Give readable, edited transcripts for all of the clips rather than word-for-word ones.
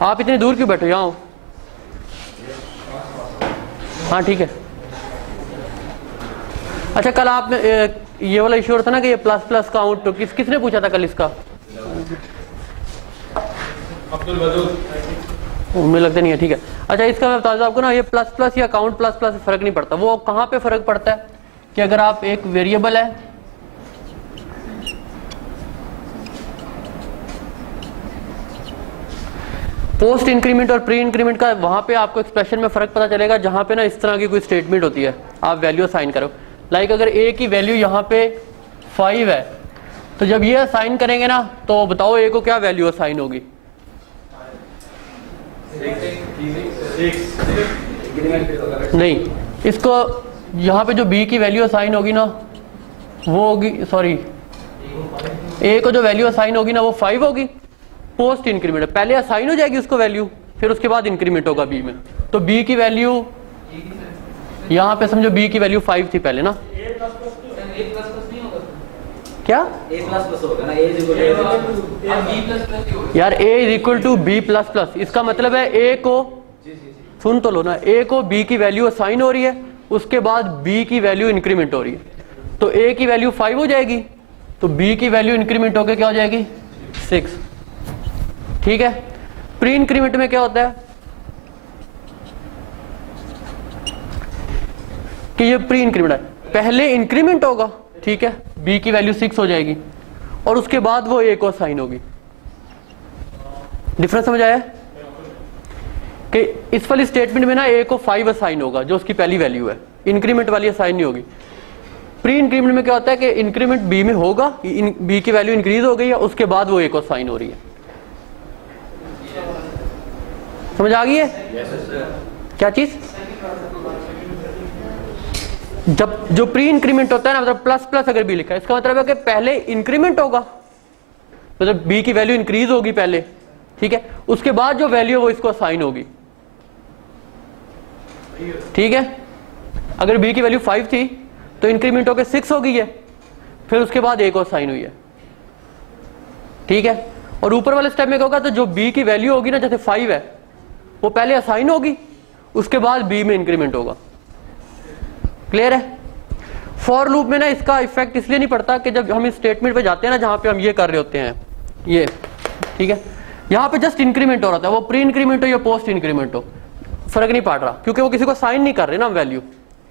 आप इतनी दूर क्यों बैठे हो? यहाँ आओ। हाँ ठीक है। अच्छा कल आपने ये वाला इश्यू था ना कि ये प्लस प्लस काउंट, तो किसने पूछा था कल इसका? अब्दुल वदूद। मुझे लगता नहीं है। ठीक है। अच्छा इसका मैं बता दूं आपको ना, ये प्लस प्लस या काउंट प्लस प्लस से फर्क नहीं पड़ता। वो कहाँ पे फर्क पड़ता है कि अगर आप एक वेरिएबल है, पोस्ट इंक्रीमेंट और प्री इंक्रीमेंट का, वहां पे आपको एक्सप्रेशन में फर्क पता चलेगा जहां पे ना इस तरह की कोई स्टेटमेंट होती है, आप वैल्यू असाइन करो। लाइक अगर ए की वैल्यू यहाँ पे 5 है, तो जब ये असाइन करेंगे ना तो बताओ ए को क्या वैल्यू असाइन होगी? नहीं, इसको यहाँ पे जो बी की वैल्यू असाइन होगी ना वो होगी, सॉरी ए को जो वैल्यू असाइन होगी ना वो 5 होगी। पोस्ट इंक्रीमेंट पहले असाइन हो जाएगी उसको वैल्यू, फिर उसके बाद इंक्रीमेंट होगा बी में। तो बी की वैल्यू यहाँ पे समझो बी की वैल्यू 5 थी पहले ना, क्या यार a is equal to B plus plus, इसका मतलब है a को, सुन तो लो ना, a को b की वैल्यू असाइन हो रही है, उसके बाद b की वैल्यू इंक्रीमेंट हो रही है, तो a की वैल्यू 5 हो जाएगी, तो b की वैल्यू इंक्रीमेंट होकर क्या हो जाएगी? 6। ठीक है। प्री इंक्रीमेंट में क्या होता है कि ये प्री इंक्रीमेंट है, पहले इंक्रीमेंट होगा, ठीक है, b की वैल्यू 6 हो जाएगी और उसके बाद वो a को असाइन होगी। डिफरेंस समझ आया कि इस वाली स्टेटमेंट में ना a को 5 असाइन होगा जो उसकी पहली वैल्यू है, इंक्रीमेंट वाली असाइन नहीं होगी। प्री इंक्रीमेंट में क्या होता है कि इंक्रीमेंट b में होगा, b की वैल्यू इंक्रीज हो गई है, उसके बाद वो a को असाइन हो रही है। समझ आ गई है? क्या चीज? जब जो प्री इंक्रीमेंट होता है ना, मतलब प्लस प्लस अगर बी लिखा है, इसका मतलब है कि पहले इंक्रीमेंट होगा, मतलब बी की वैल्यू इंक्रीज होगी पहले, ठीक है, उसके बाद जो वैल्यू है वो इसको असाइन होगी। ठीक है। अगर बी की वैल्यू 5 थी तो इंक्रीमेंट होकर 6 हो गई है, फिर उसके बाद a को असाइन हुई है। ठीक है। और ऊपर वाले स्टेप में क्या होगा, तो जो b की वैल्यू होगी ना, जैसे 5 है, वो पहले असाइन होगी, उसके बाद b में इंक्रीमेंट होगा। क्लियर है? फॉर लूप में ना इसका इफेक्ट इसलिए नहीं पड़ता कि जब हम इस स्टेटमेंट पे जाते हैं ना जहां पे हम ये कर रहे होते हैं ये, ठीक है, यहां पे जस्ट इंक्रीमेंट हो रहा था, वो प्री इंक्रीमेंट हो या पोस्ट इंक्रीमेंट हो फर्क नहीं पड़ रहा, क्योंकि वो किसी को साइन नहीं कर रहे ना वैल्यू,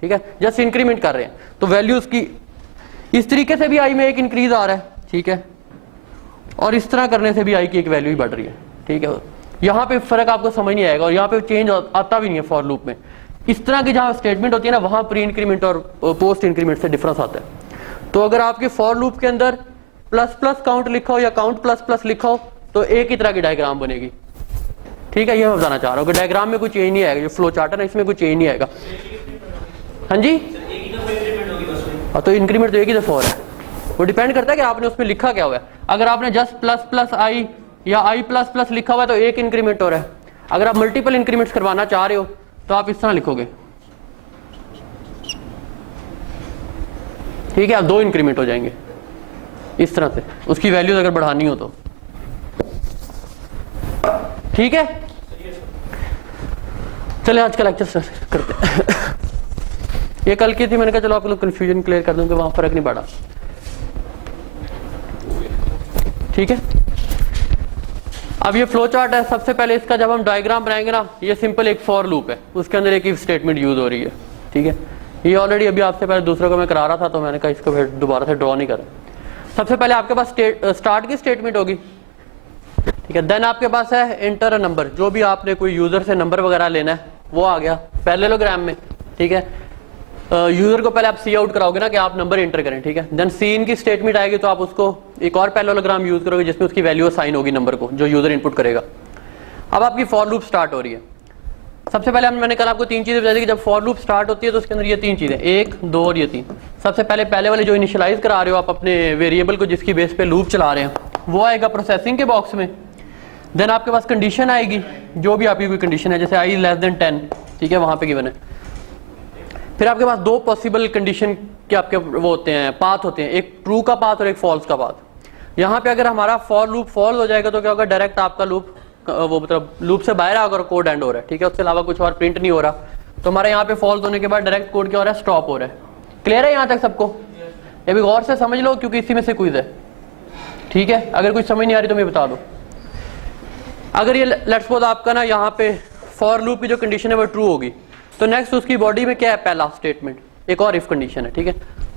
ठीक है, जस्ट इंक्रीमेंट कर रहे हैं। तो वैल्यू उसकी इस तरीके से भी आई में एक इंक्रीज आ रहा है, ठीक है, और इस तरह करने से भी आई की एक वैल्यू ही बढ़ रही है। ठीक है। यहाँ पे फर्क आपको समझ नहीं आएगा और यहाँ पे चेंज आता भी नहीं है फॉर लूप में। इस तरह की जहां स्टेटमेंट होती है ना, वहां प्री इंक्रीमेंट और पोस्ट इंक्रीमेंट से डिफरेंस आता है। तो अगर आपके फॉर लूप के अंदर प्लस प्लस काउंट लिखा हो या काउंट प्लस प्लस लिखा हो तो एक ही तरह की डायग्राम बनेगी। ठीक है, ये मैं बताना चाह रहा हूँ कि डायग्राम में कोई चेंज नहीं आएगा, जो फ्लो चार्ट है ना इसमें कोई चेंज नहीं आएगा। हाँ जी, हाँ, तो इंक्रीमेंट तो एक ही दफा हो रहा है, वो डिपेंड करता है कि आपने उसमें लिखा क्या हुआ है। अगर आपने जस्ट प्लस प्लस आई या आई प्लस प्लस लिखा हुआ है तो एक इंक्रीमेंट हो रहा है। अगर आप मल्टीपल इंक्रीमेंट्स करवाना चाह रहे हो तो आप इस तरह लिखोगे, ठीक है, आप 2 इंक्रीमेंट हो जाएंगे इस तरह से, उसकी वैल्यूज अगर बढ़ानी हो तो। ठीक है, चले आज का लेक्चर स्टार्ट करते हैं। ये कल की थी, मैंने कहा चलो आप लोग कंफ्यूजन क्लियर कर दूंगा, वहां फर्क नहीं पड़ा। ठीक है, अब ये फ्लो चार्ट है। सबसे पहले इसका जब हम डायग्राम बनाएंगे ना, ये सिंपल एक फॉर लूप है, उसके अंदर एक इफ स्टेटमेंट यूज हो रही है। ठीक है, ये ऑलरेडी अभी आपसे पहले दूसरे को मैं करा रहा था तो मैंने कहा इसको फिर दोबारा से ड्रॉ नहीं करा। सबसे पहले आपके पास स्टार्ट की स्टेटमेंट होगी, ठीक है, देन आपके पास है एंटर अ नंबर, जो भी आपने कोई यूजर से नंबर वगैरह लेना है वो आ गया पैरेललोग्राम में। ठीक है, यूजर को पहले आप सी आउट कराओगे ना कि आप नंबर एंटर करें, ठीक है, देन सी इन की स्टेटमेंट आएगी तो आप उसको एक और पैरेललोग्राम यूज करोगे जिसमें उसकी वैल्यू असाइन होगी नंबर को, जो यूजर इनपुट करेगा। अब आपकी फॉर लूप स्टार्ट हो रही है। सबसे पहले मैंने कल आपको 3 चीजें बताई थी कि जब फॉर लूप स्टार्ट होती है तो उसके अंदर ये 3 चीजें, 1, 2 और ये 3। सबसे पहले वाले जो इनिशियलाइज करा रहे हो आप अपने वेरिएबल को जिसकी बेस पे लूप चला रहे हैं, वो आएगा प्रोसेसिंग के बॉक्स में। देन आपके पास कंडीशन आएगी, जो भी आपकी कोई कंडीशन है, जैसे आई लेस देन 10, ठीक है, वहां पे गिवन है। फिर आपके पास 2 पॉसिबल कंडीशन के आपके वो होते हैं, पाथ होते हैं, एक ट्रू का पाथ और एक फॉल्स का पाथ। यहाँ पे अगर हमारा फॉर लूप फॉल्स हो जाएगा तो क्या होगा, डायरेक्ट आपका लूप वो मतलब लूप से बाहर आकर कोड एंड हो रहा है, ठीक है, उसके अलावा कुछ और प्रिंट नहीं हो रहा, तो हमारे यहाँ पे फॉल्स होने के बाद डायरेक्ट कोड क्या हो रहा है, स्टॉप हो रहा है। क्लियर है यहाँ तक सबको? ये भी गौर से समझ लो क्योंकि इसी में से क्विज है, ठीक है। अगर कुछ समझ नहीं आ रही तो मैं बता दो। अगर ये लेट्स सपोज आपका ना यहाँ पे फॉर लूप की जो कंडीशन है वो ट्रू होगी, तो नेक्स्ट उसकी बॉडी में क्या है, पहला स्टेटमेंट एक और इफ कंडीशन है, ठीक है।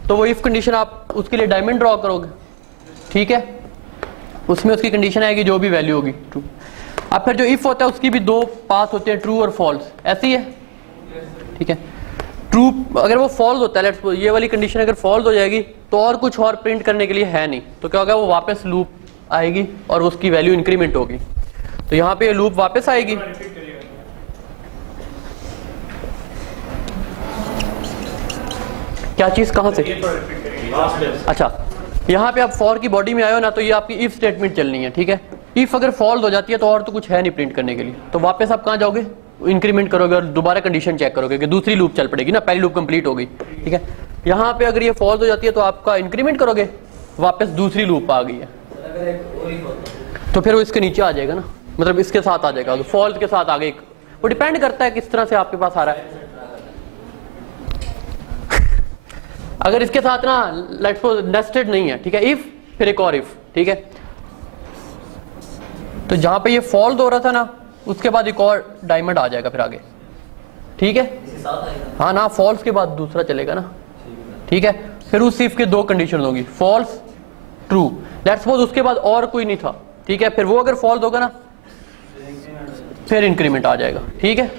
तो वो इफ कंडीशन आप उसके लिए डायमंड ड्रॉ करोगे, ठीक है, उसमें उसकी कंडीशन आएगी जो भी वैल्यू होगी ट्रू। अब फिर जो इफ होता है उसकी भी दो पाथ होते हैं, ट्रू और फॉल्स, ऐसी है, ठीक है। ट्रू अगर वो फॉल्स होता है, लेट्स ये वाली कंडीशन अगर फॉल्स हो जाएगी तो और कुछ और प्रिंट करने के लिए है नहीं, तो क्या होगा, वो वापस लूप आएगी और उसकी वैल्यू इंक्रीमेंट होगी। तो यहाँ पे लूप वापस आएगी, क्या चीज कहां से, अच्छा यहाँ पे आप फॉर की बॉडी में आए हो ना, तो ये आपकी इफ स्टेटमेंट चलनी है, ठीक है। इफ अगर फॉल्स हो जाती है तो और तो कुछ है नहीं प्रिंट करने के लिए, तो वापस आप कहाँ जाओगे, इंक्रीमेंट करोगे और दोबारा कंडीशन चेक करोगे कि दूसरी लूप चल पड़ेगी ना, पहली लूप कंप्लीट हो गई, ठीक है। यहाँ पे अगर ये फॉल्स हो जाती है तो आपका इंक्रीमेंट करोगे, वापस दूसरी लूप आ गई है, तो फिर वो इसके नीचे आ जाएगा ना, मतलब इसके साथ आ जाएगा, फॉल्स के साथ आ गई। वो डिपेंड करता है किस तरह से आपके पास आ रहा है। अगर इसके साथ ना लेट्स सपोज नेस्टेड नहीं है, ठीक है, इफ फिर एक और इफ, ठीक है, तो जहां पे ये फॉल्स हो रहा था ना उसके बाद एक और डायमंड आ जाएगा फिर आगे, ठीक है, हाँ ना, फॉल्स के बाद दूसरा चलेगा ना, ठीक है। फिर उस इफ के दो कंडीशन होगी, फॉल्स ट्रू, लेट्स सपोज उसके बाद और कोई नहीं था, ठीक है, फिर वो अगर फॉल्स होगा ना फिर इंक्रीमेंट आ जाएगा, ठीक है।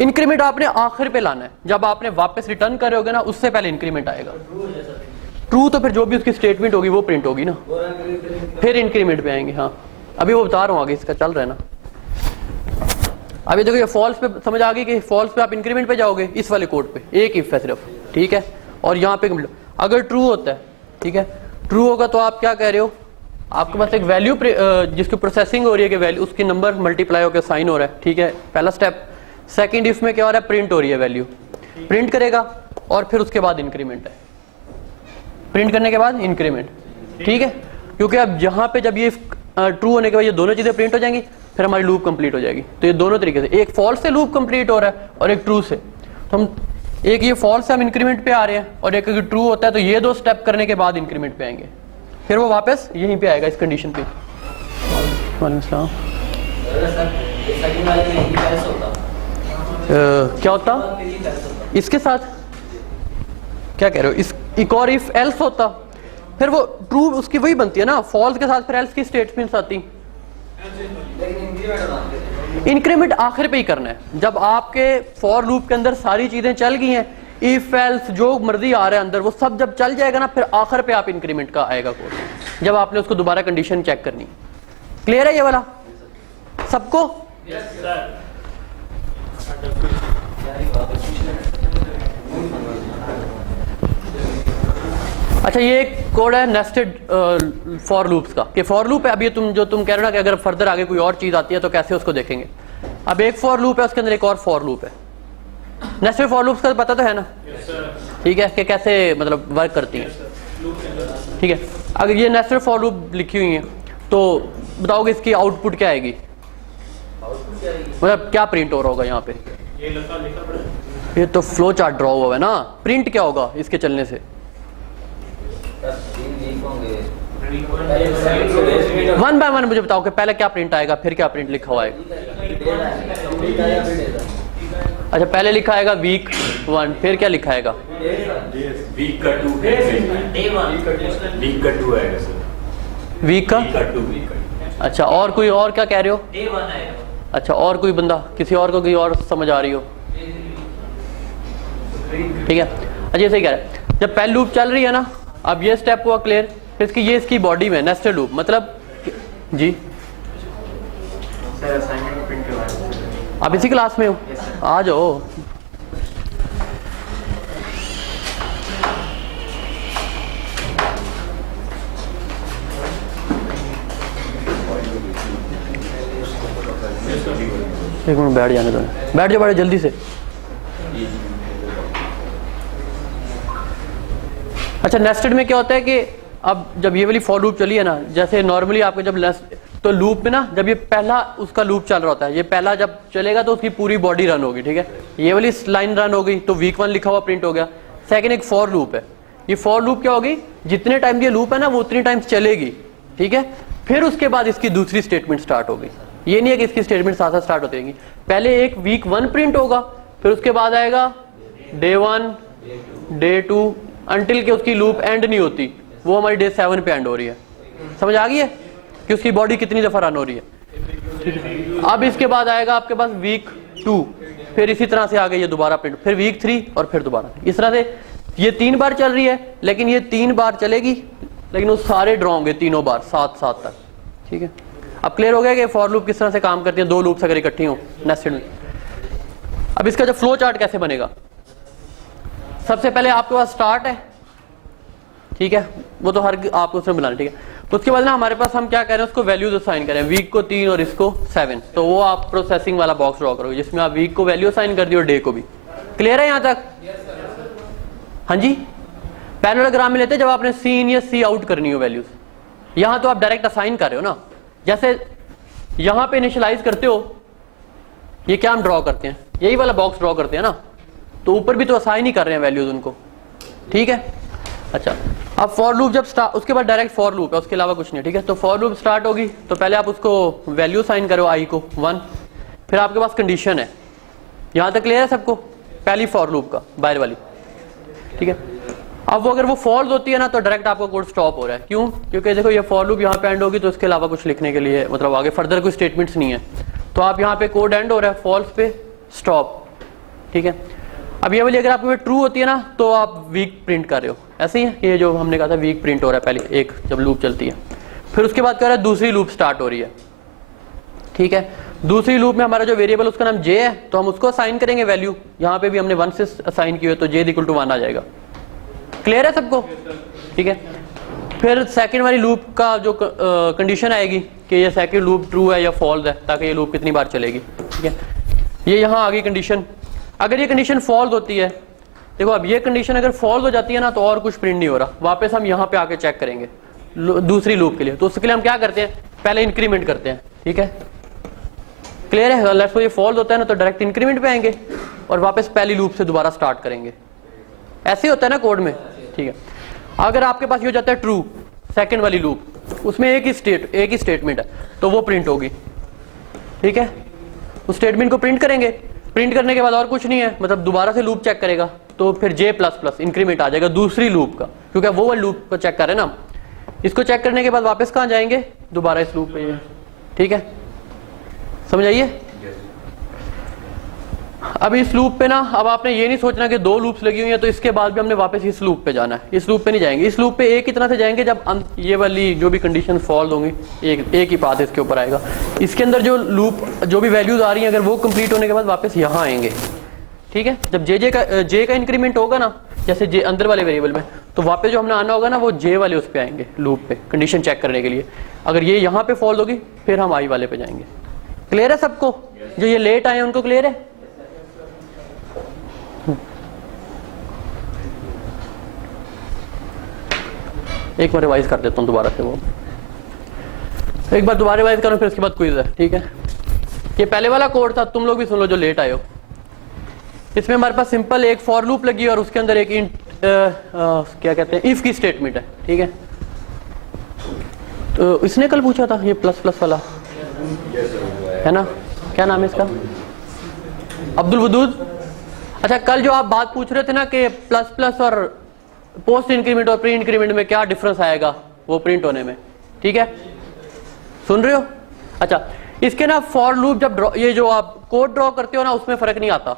इंक्रीमेंट आपने आखिर पे लाना है, जब आपने वापस रिटर्न करे होगे ना उससे पहले इंक्रीमेंट आएगा। ट्रू तो फिर जो भी उसकी स्टेटमेंट होगी वो प्रिंट होगी ना, फिर इंक्रीमेंट पे आएंगे। हाँ अभी वो बता रहा हूँ आगे, इसका चल रहा है ना। अभी देखो ये फॉल्स पे समझ आ गई कि फॉल्स पे आप इंक्रीमेंट पे जाओगे, इस वाले कोड पे एक इफ है सिर्फ, ठीक है, और यहाँ पे अगर ट्रू होता है, ठीक है, ट्रू होगा तो आप क्या कह रहे हो, आपके पास एक वैल्यू जिसकी प्रोसेसिंग हो रही है कि वैल्यू उसकी नंबर मल्टीप्लाई होकर साइन हो रहा है, ठीक है, पहला स्टेप। सेकंड इफ में क्या हो रहा है, प्रिंट हो रही है, वैल्यू प्रिंट करेगा और फिर उसके बाद इंक्रीमेंट है, प्रिंट करने के बाद इंक्रीमेंट, ठीक है, क्योंकि अब यहाँ पे जब ये ट्रू होने के बाद ये दोनों चीजें प्रिंट हो जाएंगी फिर हमारी लूप कंप्लीट हो जाएगी। तो ये दोनों तरीके से, एक फॉल्स से लूप कंप्लीट हो रहा है और एक ट्रू से, तो हम एक ये फॉल्स से हम इंक्रीमेंट पे आ रहे हैं और एक अगर ट्रू होता है तो ये दो स्टेप करने के बाद इंक्रीमेंट पे आएंगे, फिर वो वापस यहीं पे आएगा इस कंडीशन पे। वालेकुम सलाम। क्या होता इसके साथ, क्या कह रहे हो, इस एक और इफ एल्स होता फिर वो ट्रू उसकी वही बनती है ना, फॉल्स के साथ फिर एल्स की स्टेटमेंट्स आती। इंक्रीमेंट आखिर पे ही करना है, जब आपके फॉर लूप के अंदर सारी चीजें चल गई हैं, इफ एल्स जो मर्जी आ रहा है अंदर, वो सब जब चल जाएगा ना फिर आखिर पे आप इंक्रीमेंट का आएगा कोड, जब आपने उसको दोबारा कंडीशन चेक करनी। क्लियर है ये वाला सबको? अच्छा ये एक कोड है नेस्टेड फॉर लूप्स का, कि फॉर लूप है, अब ये तुम कह रहे हो ना कि अगर फर्दर आगे कोई और चीज आती है तो कैसे उसको देखेंगे। अब एक फॉर लूप है, उसके अंदर एक और फॉर लूप है। नेस्टेड फॉर लूप्स का पता तो है ना, ठीक है, कि कैसे मतलब वर्क करती है, ठीक है। अगर ये नेस्टेड फॉर लूप लिखी हुई है तो बताओगे इसकी आउटपुट क्या आएगी, मतलब क्या प्रिंट हो रहा होगा यहाँ पे, ये तो फ्लो चार्ट ड्रॉ हुआ है ना, प्रिंट क्या होगा इसके चलने से, वन बाय वन मुझे बताओ कि पहले क्या प्रिंट आएगा फिर क्या प्रिंट लिखा हुआ आएगा। अच्छा पहले लिखा आएगा वीक 1, फिर क्या लिखा आएगा, वीक का 2, वीक का 2 आएगा सर, वीक का 2। अच्छा और कोई और क्या कह रहे हो, डे 1 आएगा। अच्छा और कोई बंदा, किसी और को कोई और समझ आ रही हो, ठीक है। अच्छा ये सही कह रहा है, जब पहली लूप चल रही है ना, अब ये स्टेप हुआ क्लियर, फिर इसकी ये इसकी बॉडी में नेस्टेड लूप, मतलब जी आप इसी क्लास में हो, आ जाओ। एक मिनट बैठ जाने दो, बैठ जाओ जल्दी से। अच्छा नेस्टेड में क्या होता है कि अब जब ये वाली फॉर लूप चली है ना, जैसे नॉर्मली आपके जब तो लूप में ना जब ये पहला उसका लूप चल रहा होता है, ये पहला जब चलेगा तो उसकी पूरी बॉडी रन होगी, ठीक है। ये वाली लाइन रन हो गई तो वीक 1 लिखा हुआ प्रिंट हो गया। सेकंड एक फॉर लूप है, ये फॉर लूप क्या होगी, जितने टाइम ये लूप है ना वो उतनी टाइम्स चलेगी, ठीक है। फिर उसके बाद इसकी दूसरी स्टेटमेंट स्टार्ट होगी। ये नहीं है कि इसकी स्टेटमेंट साथ साथ स्टार्ट होती रहेंगी, पहले एक वीक 1 प्रिंट होगा, फिर उसके बाद आएगा डे 1 डे 2 अंटिल के उसकी लूप एंड नहीं होती, वो हमारी डे 7 पे एंड हो रही है। समझ आ गई है कि उसकी बॉडी कितनी दफा रन हो रही है। अब इसके बाद आएगा आपके पास वीक 2, फिर इसी तरह से आ गई ये दोबारा प्रिंट, फिर वीक 3 और फिर दोबारा। इस तरह से ये 3 बार चल रही है, लेकिन ये 3 बार चलेगी, लेकिन वो सारे ड्रॉ होंगे तीनों बार साथ साथ तक, ठीक है। अब क्लियर हो गया कि फॉर लूप किस तरह से काम करती है, दो लूप्स अगर इकट्ठी हो नेस्टेड में। अब इसका जो फ्लो चार्ट कैसे बनेगा, सबसे पहले आपके पास स्टार्ट है, ठीक है, वो तो हर आपको उसमें मिलाना, ठीक है। उसके बाद ना हमारे पास हम क्या कह रहे हैं, उसको वैल्यूज असाइन करें, वीक को 3 और इसको 7, तो वो आप प्रोसेसिंग वाला बॉक्स ड्रॉ करोगे जिसमें आप वीक को वैल्यू असाइन कर दी और डे को भी। क्लियर है यहाँ तक? हाँ जी। पैरेललोग्राम में लेते हैं जब आपने सी इन या सी आउट करनी हो वैल्यूज, यहां तो आप डायरेक्ट असाइन कर रहे हो ना, जैसे यहां पे इनिशियलाइज करते हो, ये क्या हम ड्रॉ करते हैं, यही वाला बॉक्स ड्रॉ करते हैं ना, तो ऊपर भी तो असाइन ही कर रहे हैं वैल्यूज उनको, ठीक है। अच्छा, अब फॉर लूप जब स्टार्ट, उसके बाद डायरेक्ट फॉर लूप है, उसके अलावा कुछ नहीं, ठीक है। तो फॉर लूप स्टार्ट होगी तो पहले आप उसको वैल्यू असाइन करो आई को 1, फिर आपके पास कंडीशन है, यहां तक क्लियर है सबको, पहली फॉर लूप का बाहर वाली, ठीक है। अब वो अगर वो फॉल्स होती है ना तो डायरेक्ट आपका कोड स्टॉप हो रहा है, क्यों? क्योंकि देखो ये फॉर लूप यहाँ पे एंड होगी तो इसके अलावा कुछ लिखने के लिए मतलब आगे फर्दर कोई स्टेटमेंट्स नहीं है, तो आप यहाँ पे कोड एंड हो रहा है, फॉल्स पे स्टॉप, ठीक है। अब ये वाली अगर आपके ट्रू होती है ना तो आप वीक प्रिंट कर रहे हो, ऐसे ही है, ये जो हमने कहा था वीक प्रिंट हो रहा है पहले एक जब लूप चलती है, फिर उसके बाद क्या हो रहा है, दूसरी लूप स्टार्ट हो रही है, ठीक है। दूसरी लूप में हमारा जो वेरिएबल उसका नाम जे है, तो हम उसको असाइन करेंगे वैल्यू, यहाँ पे भी हमने 1 से असाइन की हुई है तो जे इक्वल टू 1 आ जाएगा। क्लियर है सबको? ठीक है। फिर सेकंड वाली लूप का जो कंडीशन आएगी कि ये सेकंड लूप ट्रू है या फॉल्स है, ताकि ये लूप कितनी बार चलेगी, ठीक है। ये यहाँ आ गई कंडीशन। अगर ये कंडीशन फॉल्स होती है, देखो अब ये कंडीशन अगर फॉल्स हो जाती है ना तो और कुछ प्रिंट नहीं हो रहा, वापस हम यहाँ पे आके चेक करेंगे दूसरी लूप के लिए, तो उसके लिए हम क्या करते हैं, पहले इंक्रीमेंट करते हैं, ठीक है। क्लियर है? लेट्स सपोज ये फॉल्स होता है ना तो डायरेक्ट इंक्रीमेंट पे आएंगे और वापस पहली लूप से दोबारा स्टार्ट करेंगे, ऐसे होता है ना कोड में, ठीक है। अगर आपके पास ये हो जाता है ट्रू, सेकंड वाली लूप, उसमें एक ही स्टेटमेंट है तो वो प्रिंट होगी, ठीक है। उस स्टेटमेंट को प्रिंट करेंगे, प्रिंट करने के बाद और कुछ नहीं है, मतलब दोबारा से लूप चेक करेगा तो फिर J++ इंक्रीमेंट आ जाएगा दूसरी लूप का, क्योंकि वो वाली लूप को चेक कर रहे हैं ना। इसको चेक करने के बाद वापस कहाँ जाएंगे, दोबारा इस लूप पे, ठीक है। समझ आइए? अब इस लूप पे ना, अब आपने ये नहीं सोचना कि 2 लूप्स लगी हुई हैं तो इसके बाद भी हमने वापस इस लूप पे जाना है, इस लूप पे नहीं जाएंगे। इस लूप पे एक ही तरह से जाएंगे जब ये वाली जो भी कंडीशन फॉल्स होंगी, एक ही पाथ इसके ऊपर आएगा। इसके अंदर जो लूप जो भी वैल्यूज आ रही हैं अगर वो कंप्लीट होने के बाद वापस यहाँ आएंगे, ठीक है। जब जे का इंक्रीमेंट होगा ना, जैसे जे अंदर वाले वेरिएबल में, तो वापस जो हमने आना होगा ना वो जे वाले उस पे आएंगे लूप पे कंडीशन चेक करने के लिए। अगर ये यहाँ पे फॉल्स होगी फिर हम आई वाले पे जाएंगे। क्लियर है सबको? जो ये लेट आए उनको क्लियर है? एक बार रिवाइज कर देता हूँ दोबारा से, वो एक बार दोबारा रिवाइज करो फिर उसके बाद क्विज है, ठीक है। ये पहले वाला कोड था, तुम लोग भी सुन लो जो लेट आए हो। इसमें हमारे पास सिंपल एक फॉर लूप लगी है और उसके अंदर एक क्या कहते हैं इफ की स्टेटमेंट है, ठीक है। तो इसने कल पूछा था ये प्लस वाला है ना, क्या नाम है इसका, अब्दुल वदूद। अच्छा, कल जो आप बात पूछ रहे थे ना कि प्लस और पोस्ट इंक्रीमेंट और प्री इंक्रीमेंट में क्या डिफरेंस आएगा वो प्रिंट होने में, ठीक है, सुन रहे हो? अच्छा, इसके ना फॉर लूप जब ये जो आप कोड ड्रॉ करते हो ना उसमें फर्क नहीं आता,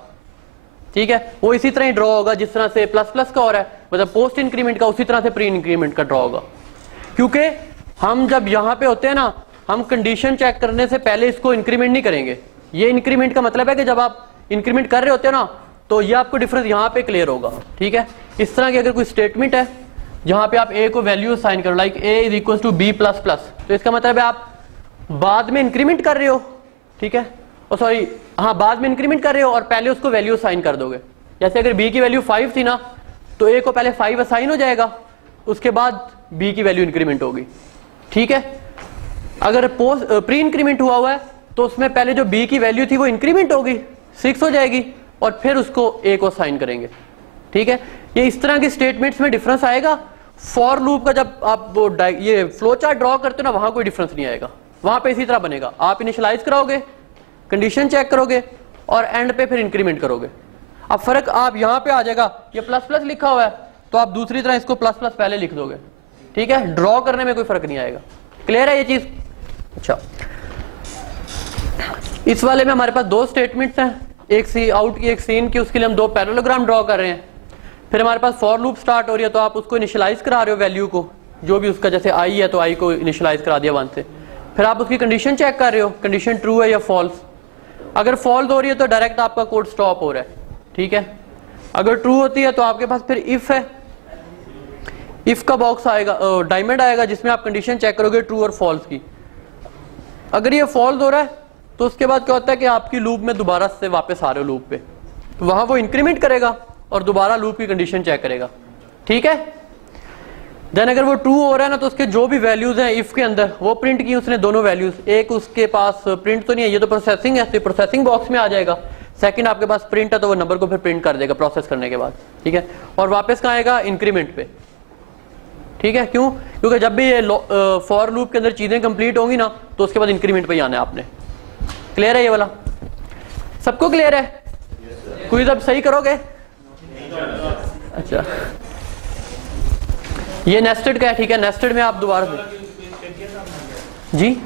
ठीक है। वो इसी तरह ही ड्रॉ होगा जिस तरह से प्लस का हो रहा है, मतलब पोस्ट इंक्रीमेंट का उसी तरह से प्री इंक्रीमेंट का ड्रॉ होगा। क्योंकि हम जब यहाँ पे होते हैं ना, हम कंडीशन चेक करने से पहले इसको इंक्रीमेंट नहीं करेंगे। ये इंक्रीमेंट का मतलब है कि जब आप इंक्रीमेंट कर रहे होते हो ना तो ये आपको डिफरेंस यहाँ पे क्लियर होगा, ठीक है। इस तरह की अगर कोई स्टेटमेंट है जहां पे आप ए को वैल्यू असाइन करो, like A is equal to B++, तो इसका मतलब है आप बाद में इंक्रीमेंट कर रहे हो, ठीक है, और सॉरी हाँ बाद में इंक्रीमेंट कर रहे हो और पहले उसको वैल्यू असाइन कर दोगे। जैसे अगर B की वैल्यू 5 थी ना तो A को पहले 5 असाइन हो जाएगा, उसके बाद B की वैल्यू इंक्रीमेंट होगी, ठीक है। अगर पोस्ट प्री इंक्रीमेंट हुआ है तो उसमें पहले जो बी की वैल्यू थी वो इंक्रीमेंट होगी, 6 हो जाएगी, और फिर उसको ए को साइन करेंगे। ठीक है, ये इस तरह की स्टेटमेंट्स में डिफरेंस आएगा। फॉर लूप का जब आप वो ये फ्लो चार्ट ड्रॉ करते हो ना, वहां कोई डिफरेंस नहीं आएगा, वहां पे इसी तरह बनेगा। आप इनिशियलाइज कराओगे, कंडीशन चेक करोगे और एंड पे फिर इंक्रीमेंट करोगे। अब फर्क आप यहां पे आ जाएगा, ये प्लस प्लस लिखा हुआ है तो आप दूसरी तरह इसको प्लस प्लस पहले लिख दोगे। ठीक है, ड्रॉ करने में कोई फर्क नहीं आएगा। क्लियर है ये चीज? अच्छा, इस वाले में हमारे पास दो स्टेटमेंट्स हैं, एक सी आउट की एक सीन की, उसके लिए हम दो पैरेललोग्राम ड्रॉ कर रहे हैं। फिर हमारे पास फॉर लूप स्टार्ट हो रही है तो आप उसको इनिशियलाइज करा रहे हो वैल्यू को, जो भी उसका, जैसे आई है तो आई को इनिशियलाइज करा दिया 1 से। फिर आप उसकी कंडीशन चेक कर रहे हो, कंडीशन ट्रू है या फॉल्स। अगर फॉल्स हो रही है तो डायरेक्ट आपका कोड स्टॉप हो रहा है। ठीक है, अगर ट्रू होती है तो आपके पास फिर इफ है, इफ का बॉक्स आएगा, डायमंड आएगा, जिसमें आप कंडीशन चेक करोगे ट्रू और फॉल्स की। अगर ये फॉल्स हो रहा है तो उसके बाद क्या होता है कि आपकी लूप में दोबारा से वापस आ रहे हो लूप पे, तो वहां वो इंक्रीमेंट करेगा और दोबारा लूप की कंडीशन चेक करेगा। ठीक है, देन अगर वो ट्रू हो रहा है ना तो उसके जो भी वैल्यूज हैं इफ के अंदर वो प्रिंट की उसने दोनों वैल्यूज, एक उसके पास प्रिंट तो नहीं है, ये तो प्रोसेसिंग है तो प्रोसेसिंग बॉक्स में आ जाएगा। सेकंड आपके पास प्रिंट है तो वो नंबर को फिर प्रिंट कर देगा प्रोसेस करने के बाद। ठीक है, और वापस कहाँ आएगा? इंक्रीमेंट पे। ठीक है, क्यों? क्योंकि जब भी ये फॉर लूप के अंदर चीजें कंप्लीट होंगी ना तो उसके बाद इंक्रीमेंट पे ही आना है आपने। क्लियर है ये वाला? सबको क्लियर है? क्विज अब सही करोगे? अच्छा, ये नेस्टेड का है। ठीक है, नेस्टेड में आप दोबारा जी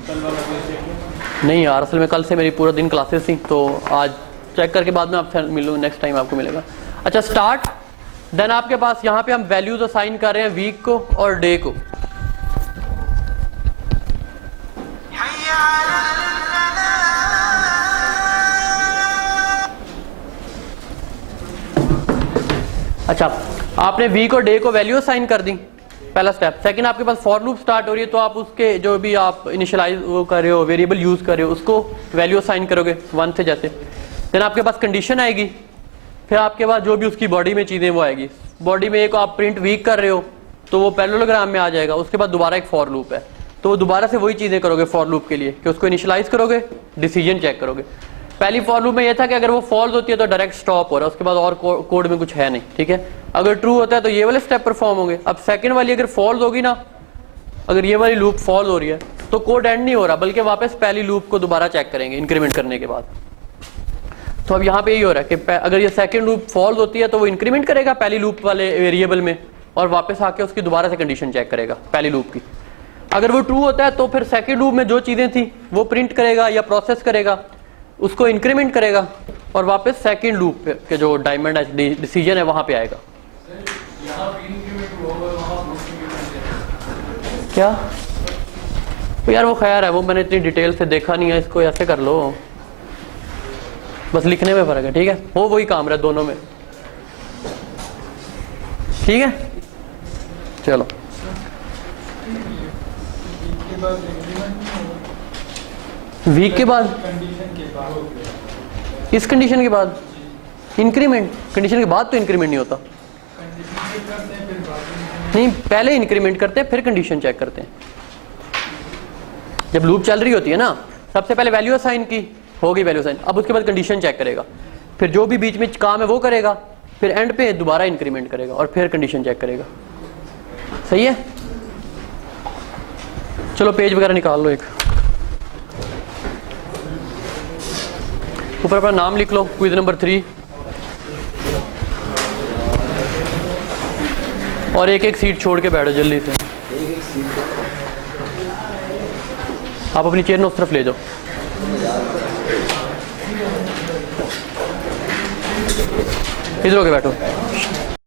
नहीं यार, असल में कल से मेरी पूरा दिन क्लासेस थी तो आज चेक करके बाद में आपसे मिलूँ, नेक्स्ट टाइम आपको मिलेगा। अच्छा, स्टार्ट, देन आपके पास यहाँ पे हम वैल्यूज असाइन कर रहे हैं वीक को और डे को। अच्छा, आपने वीक और डे को वैल्यू असाइन कर दी, पहला स्टेप। सेकंड, आपके पास फॉर लूप स्टार्ट हो रही है तो आप उसके जो भी आप इनिशियलाइज वो कर रहे हो, वेरिएबल यूज कर रहे हो, उसको वैल्यू असाइन करोगे 1 से जैसे। देन आपके पास कंडीशन आएगी, फिर आपके पास जो भी उसकी बॉडी में चीजें वो आएगी। बॉडी में एक आप प्रिंट वीक कर रहे हो तो वो पैरेललोग्राम में आ जाएगा। उसके बाद दोबारा एक फॉर लूप है तो दोबारा से वही चीजें करोगे फॉर लूप के लिए कि उसको इनिशियलाइज करोगे, डिसीजन चेक करोगे। पहली फॉर लूप में यह था कि अगर वो फॉल्स होती है तो डायरेक्ट स्टॉप हो रहा है, उसके बाद और कोड में कुछ है नहीं। ठीक है, अगर ट्रू होता है तो ये वाले स्टेप परफॉर्म होंगे। अब सेकंड वाली अगर फॉल्स होगी ना, अगर ये वाली लूप फॉल्स हो रही है तो कोड एंड नहीं हो रहा, बल्कि वापस पहली लूप को दोबारा चेक करेंगे इंक्रीमेंट करने के बाद। तो अब यहाँ पे यही हो रहा है कि अगर ये सेकंड लूप फॉल्स होती है तो वो इंक्रीमेंट करेगा पहली लूप वाले वेरिएबल में और वापस आके उसकी दोबारा से कंडीशन चेक करेगा पहली लूप की। अगर वो ट्रू होता है तो फिर सेकंड लूप में जो चीजें थी वो प्रिंट करेगा या प्रोसेस करेगा, उसको इंक्रीमेंट करेगा और वापस सेकंड लूप के जो डायमंड डिसीजन है वहां पे आएगा। क्या तो यार वो खैर है, वो मैंने इतनी डिटेल से देखा नहीं है, इसको ऐसे कर लो, बस लिखने में फर्क है। ठीक है, वो वही काम रहा दोनों में। ठीक है, चलो वीक के बाद, इस कंडीशन के बाद इंक्रीमेंट, कंडीशन के बाद तो इंक्रीमेंट नहीं होता। नहीं, पहले इंक्रीमेंट करते हैं फिर कंडीशन चेक करते हैं। जब लूप चल रही होती है ना, सबसे पहले वैल्यू असाइन की, होगी वैल्यू असाइन, अब उसके बाद कंडीशन चेक करेगा, फिर जो भी बीच में काम है वो करेगा, फिर एंड पे दोबारा इंक्रीमेंट करेगा और फिर कंडीशन चेक करेगा। सही है? चलो पेज वगैरह निकाल लो, एक ऊपर अपना नाम लिख लो, क्विज नंबर 3, और एक एक सीट छोड़ के बैठो जल्दी से। आप अपनी चेयर न उस तरफ ले जाओ। इधर होके बैठो।